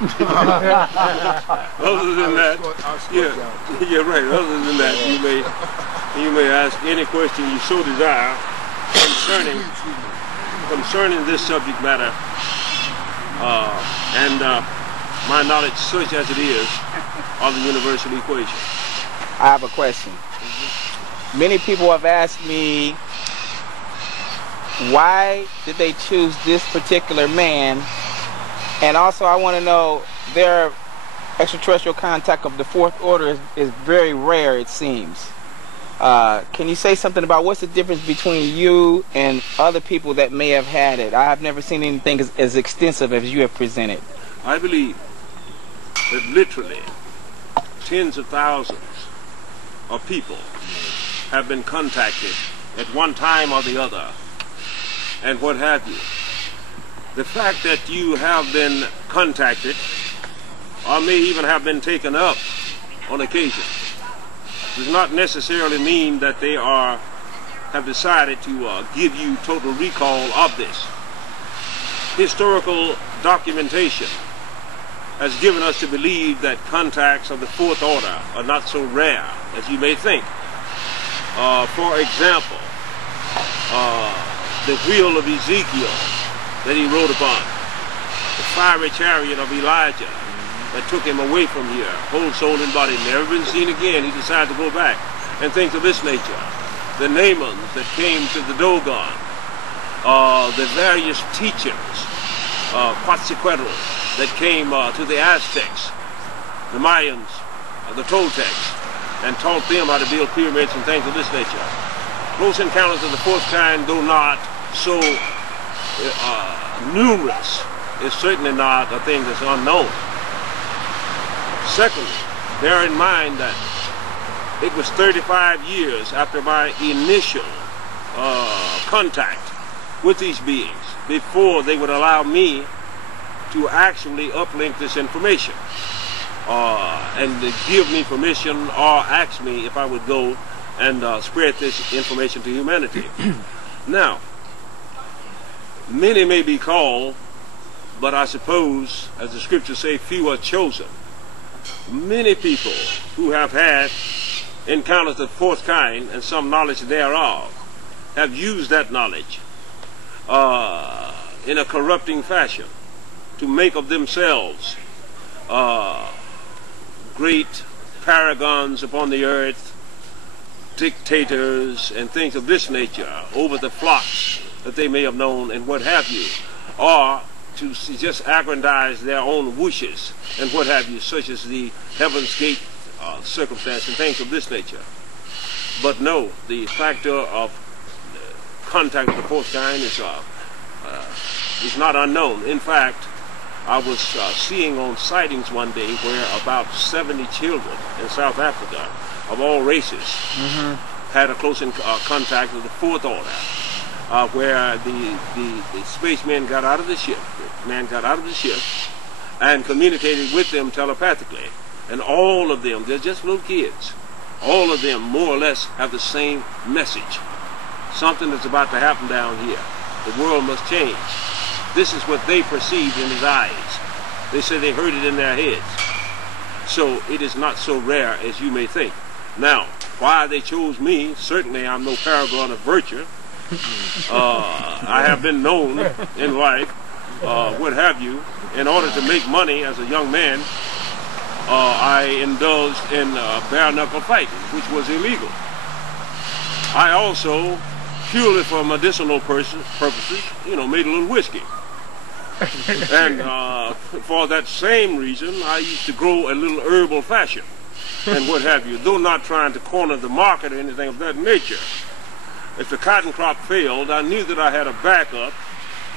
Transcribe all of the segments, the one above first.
Other than that, yeah, right. Other than that, you may ask any question you so desire concerning this subject matter, and my knowledge, such as it is, of the universal equation. I have a question. Many people have asked me, why did they choose this particular man? And also I want to know, their extraterrestrial contact of the fourth order is very rare, it seems. Can you say something about what's the difference between you and other people that may have had it? I have never seen anything as extensive as you have presented. I believe that literally tens of thousands of people have been contacted at one time or the other, and what have you. The fact that you have been contacted, or may even have been taken up on occasion, does not necessarily mean that they have decided to give you total recall of this. Historical documentation has given us to believe that contacts of the fourth order are not so rare as you may think. For example, the wheel of Ezekiel that he rode upon, the fiery chariot of Elijah that took him away from here, whole soul and body, never been seen again. He decided to go back, and things of this nature. The Naamans that came to the Dogon, the various teachers, Quetzalcoatl that came to the Aztecs, the Mayans, the Toltecs, and taught them how to build pyramids and things of this nature. Close encounters of the fourth kind, though not so numerous, is certainly not a thing that's unknown. Secondly, bear in mind that it was 35 years after my initial contact with these beings before they would allow me to actually uplink this information and give me permission or ask me if I would go and spread this information to humanity. Now, many may be called, but I suppose, as the scriptures say, few are chosen. Many people who have had encounters of the fourth kind and some knowledge thereof have used that knowledge in a corrupting fashion to make of themselves great paragons upon the earth, dictators and things of this nature over the flocks that they may have known and what have you, or to just aggrandize their own wishes and what have you, such as the Heaven's Gate circumstance and things of this nature. But no, the factor of contact with the fourth kind is not unknown. In fact, I was seeing on sightings one day where about 70 children in South Africa of all races had a close contact with the fourth order, where the spaceman got out of the ship, the man got out of the ship and communicated with them telepathically. And all of them, they're just little kids, all of them more or less have the same message. Something that's about to happen down here. The world must change. This is what they perceived in his eyes. They say they heard it in their heads. So it is not so rare as you may think. Now, why they chose me, certainly I'm no paragon of virtue. I have been known in life, what have you. In order to make money as a young man, I indulged in bare-knuckle fighting, which was illegal. I also, purely for medicinal purposes, made a little whiskey. And for that same reason, I used to grow a little herbal fashion and what have you, though not trying to corner the market or anything of that nature. If the cotton crop failed, I knew that I had a backup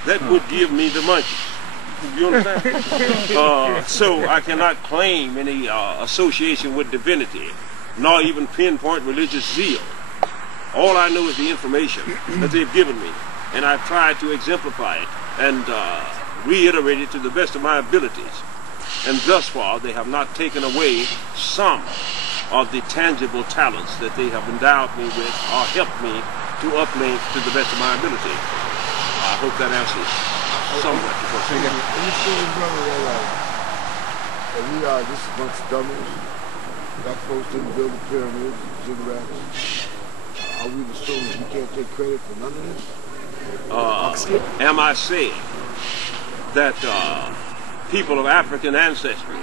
that would give me the munchies. You understand? So I cannot claim any association with divinity, nor even pinpoint religious zeal. All I know is the information that they've given me, and I've tried to exemplify it and reiterate it to the best of my abilities. And thus far, they have not taken away some of the tangible talents that they have endowed me with or helped me to uplink to the best of my ability. I hope that answers somewhat the question. And we are just a bunch of dummies. Black folks didn't build the pyramids, ziggurats. Are we the stones? We can't take credit for none of this? Am I saying that people of African ancestry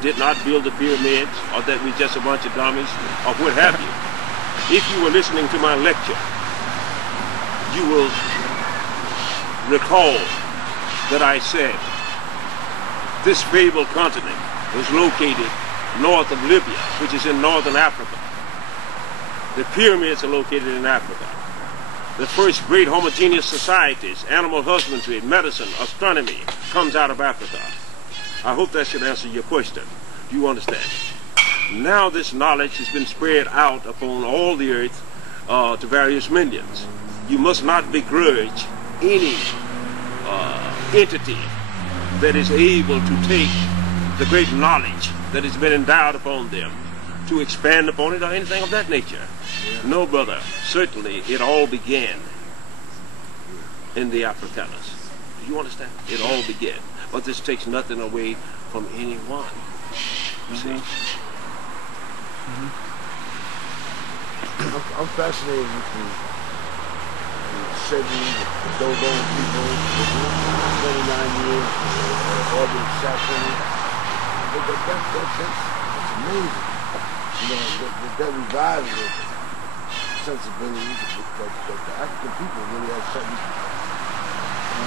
did not build the pyramids, or that we're just a bunch of dummies, or what have you? If you were listening to my lecture, you will recall that I said this fabled continent was located north of Libya, which is in northern Africa. The pyramids are located in Africa. The first great homogeneous societies, animal husbandry, medicine, astronomy, comes out of Africa. I hope that should answer your question. Do you understand? Now this knowledge has been spread out upon all the earth to various millions. You must not begrudge any entity that is able to take the great knowledge that has been endowed upon them to expand upon it or anything of that nature. Yeah. No, brother. Certainly it all began in the Afrikaners. Do you understand? It all began. But this takes nothing away from anyone. You see? I'm fascinated with the Sedley, the Dogon people, the 29 years, all been sacrificed. That's amazing. You know, that revives the sensibility that the African people really have something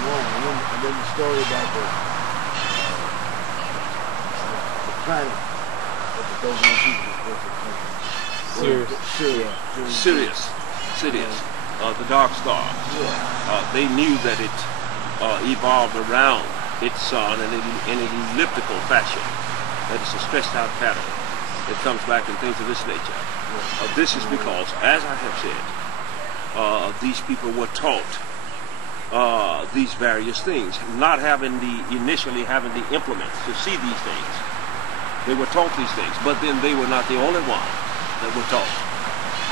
going on. And then the story about the planet that the Dogon people were supposed to come. Sirius. The dark star. Yeah. They knew that it evolved around its sun in an elliptical fashion. That is a stretched out pattern. It comes back in things of this nature. This is because, as I have said, these people were taught these various things, not initially having the implements to see these things. They were taught these things, but then they were not the only ones that were taught.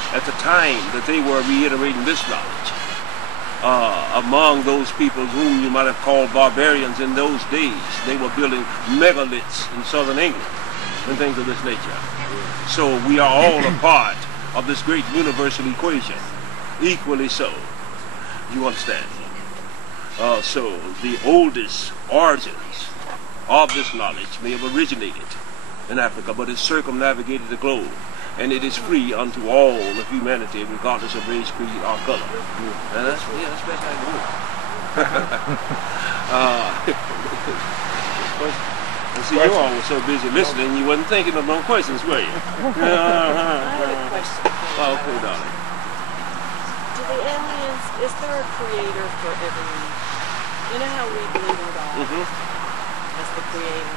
At the time that they were reiterating this knowledge, among those people whom you might have called barbarians in those days, they were building megaliths in southern England and things of this nature. So we are all a part of this great universal equation, equally so. You understand? So the oldest origins of this knowledge may have originated in Africa, but it circumnavigated the globe. And it is free unto all of humanity, regardless of race, creed, or color. And that's best I can do. And see, you all were so busy listening, you wasn't thinking of no questions, were you? I have a question. Okay, darling. Do the aliens, is there a creator for everyone? You know how we believe in God as the creator?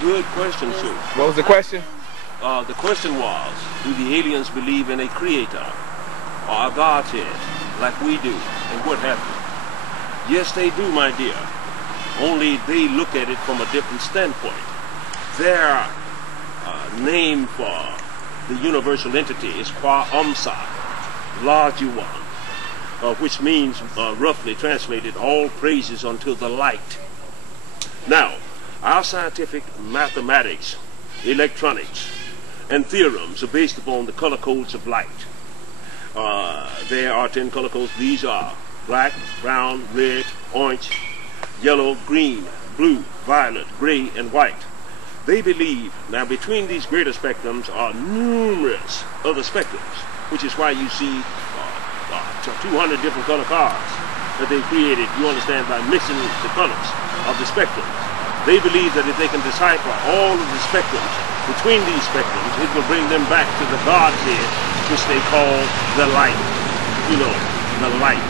Good question, Sue. What was the question? The question was, do the aliens believe in a creator or a Godhead like we do, and what have you? Yes, they do, my dear. Only they look at it from a different standpoint. Their name for the universal entity is Kwa Amsa, larger one, which means, roughly translated, all praises unto the light. Now, our scientific mathematics, electronics, and theorems are based upon the color codes of light. There are 10 color codes. These are black, brown, red, orange, yellow, green, blue, violet, gray, and white. They believe, now between these greater spectrums are numerous other spectrums, which is why you see 200 different color cards that they created, you understand, by mixing the colors of the spectrums. They believe that if they can decipher all of the spectrums between these spectrums, it will bring them back to the Godhead, which they call the light. You know, the light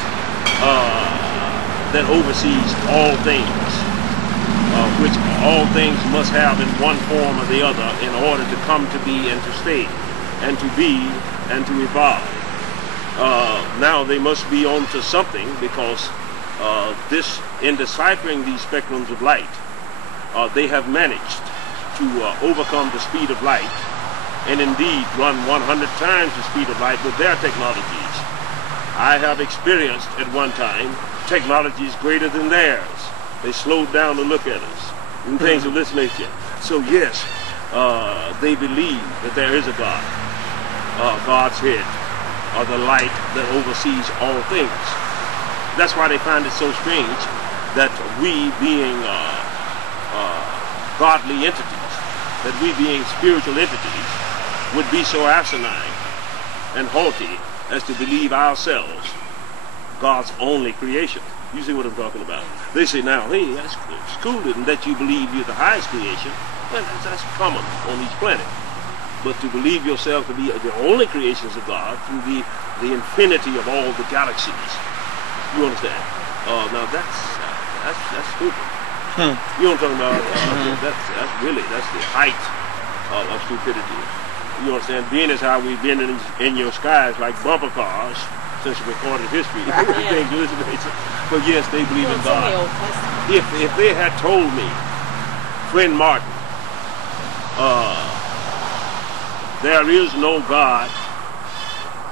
that oversees all things, which all things must have in one form or the other in order to come to be and to stay, and to be and to evolve. Now they must be on to something, because in deciphering these spectrums of light, they have managed to overcome the speed of light, and indeed run 100 times the speed of light with their technologies. I have experienced at one time technologies greater than theirs. They slowed down to look at us and things of this nature. So yes, they believe that there is a God. God's head, or the light that oversees all things. That's why they find it so strange that we being godly entities, that we being spiritual entities, would be so asinine and haughty as to believe ourselves God's only creation. You see what I'm talking about? They say now, hey, that's cool that you believe you're the highest creation. Well, that's common on each planet. But to believe yourself to be the only creations of God through the infinity of all the galaxies, you understand? Now that's stupid. You know what I'm talking about? That's the height of stupidity. You understand? Being as how we've been in your skies like bumper cars since recorded history. But yes, they believe in God. If they had told me, friend Martin, there is no God,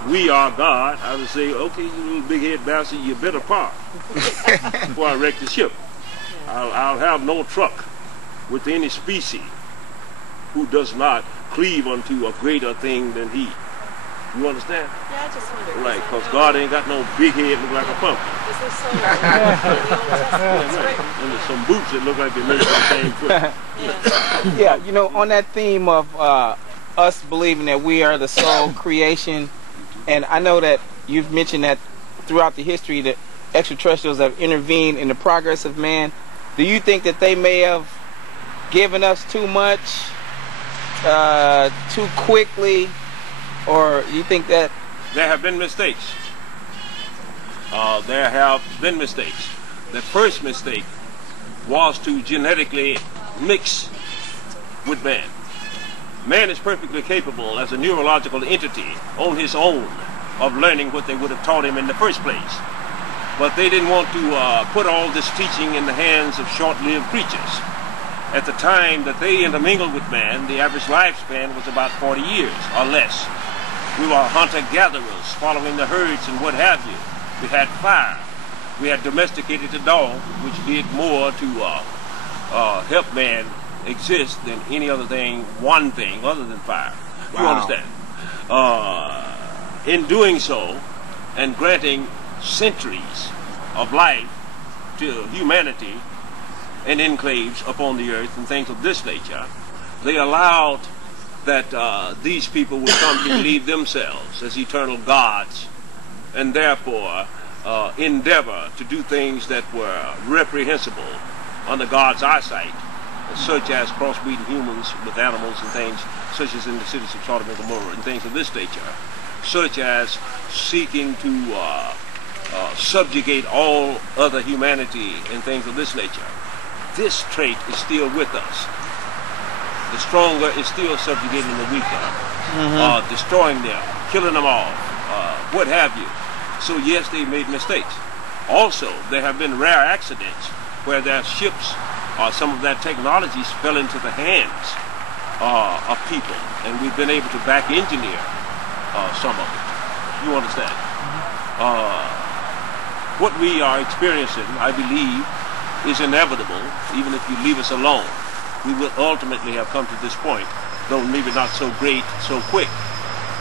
we are God, I would say, okay, you little big-head bastard, you better park before I wreck the ship. I'll have no truck with any species who does not cleave unto a greater thing than he. You understand? Yeah, I just wondered. Right, because God ain't got no big head look like a pumpkin. Is there so in the Old Testament? And there's some boots that look like they're made from the same foot. Yeah, you know, on that theme of us believing that we are the sole creation, and I know that you've mentioned that throughout the history that extraterrestrials have intervened in the progress of man. Do you think that they may have given us too much, too quickly, or you think that there have been mistakes? There have been mistakes. The first mistake was to genetically mix with man. Man is perfectly capable as a neurological entity on his own of learning what they would have taught him in the first place. But they didn't want to put all this teaching in the hands of short-lived creatures. At the time that they intermingled with man, the average lifespan was about 40 years or less. We were hunter-gatherers following the herds and what have you. We had fire. We had domesticated the dog, which did more to help man exist than any other thing, one thing other than fire. Wow. You understand? In doing so, and granting centuries of life to humanity and enclaves upon the earth and things of this nature, they allowed that these people would come to believe themselves as eternal gods, and therefore endeavor to do things that were reprehensible under God's eyesight, such as crossbreeding humans with animals and things, such as in the cities of Sodom and Gomorrah and things of this nature, such as seeking to subjugate all other humanity and things of this nature. This trait is still with us. The stronger is still subjugating the weaker, destroying them, killing them off, what have you. So yes, they made mistakes. Also, there have been rare accidents where their ships or some of their technologies fell into the hands of people, and we've been able to back engineer some of it. You understand? What we are experiencing, I believe, is inevitable. Even if you leave us alone, we will ultimately have come to this point, though maybe not so great, so quick.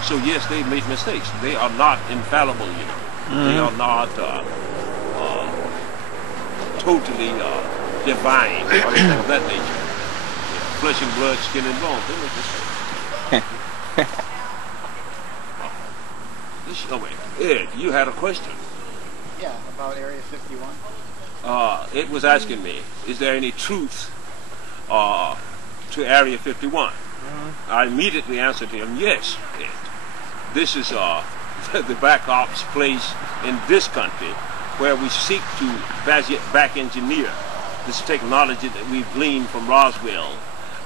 So yes, they made mistakes. They are not infallible, you know. They are not totally divine or anything of that nature. Yeah, flesh and blood, skin and bone. They make mistakes. Oh wait, Ed, you had a question. Yeah, about Area 51. It was asking me, is there any truth to Area 51? I immediately answered him, yes, Ed. This is the back ops place in this country where we seek to back engineer this technology that we've gleaned from Roswell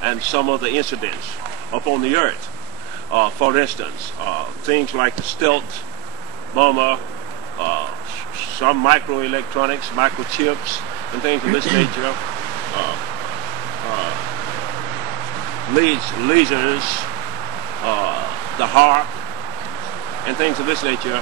and some other incidents upon the earth. For instance, things like the stealth bomber, some microelectronics, microchips, and things of this nature, lasers, the HAARP, and things of this nature